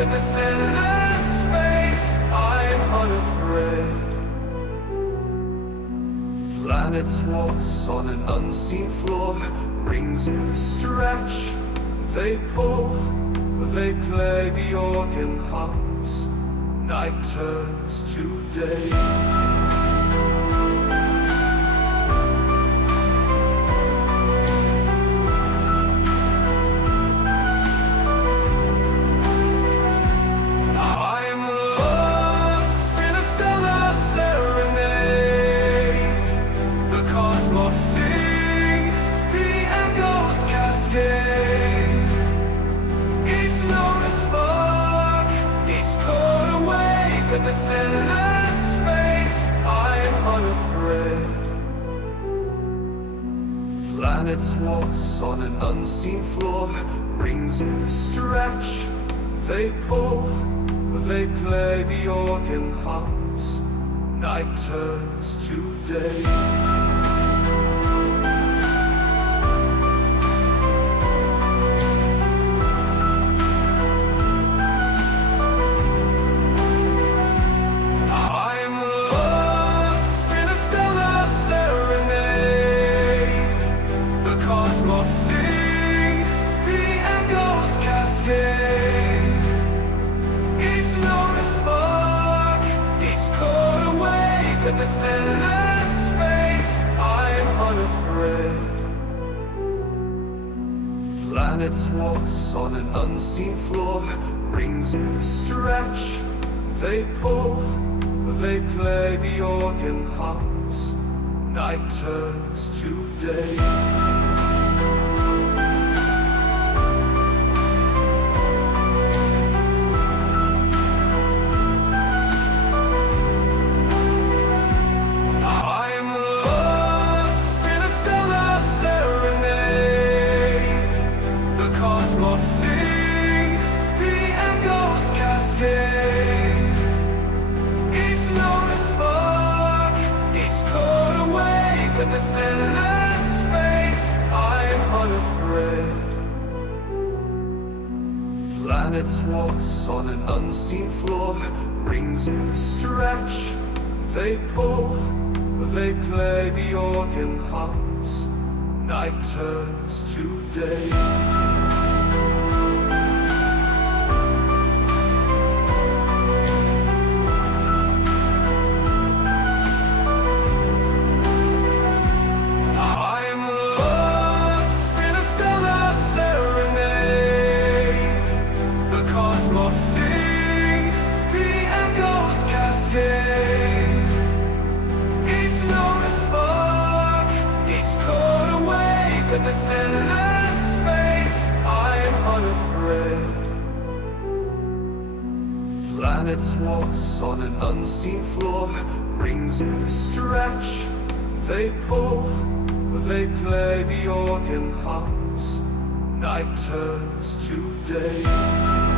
in this endless space, I'm unafraid. Planets waltz on an unseen floor, rings stretch, they pull, they play, the organ hums, night turns to day. In this endless space, I'm unafraid. Planets waltz on an unseen floor, rings stretch, they pull, they play, the organ hums, night turns to day. Sings, the echoes cascade. Each note a spark, each chord a wave. In this endless space, I'm unafraid. Planets waltz on an unseen floor, rings stretch, they pull, they play, the organ hums, night turns to day. Sings, the echoes cascade. Each note a spark, each chord a wave. In this endless space, I'm unafraid. Planets waltz on an unseen floor, rings stretch, they pull, they play, the organ hums, night turns to day. Sings, the echoes cascade. Each note a spark, each chord a wave. In this endless space, I'm unafraid. Planets waltz on an unseen floor, rings stretch, they pull, they play, the organ hums, night turns to day.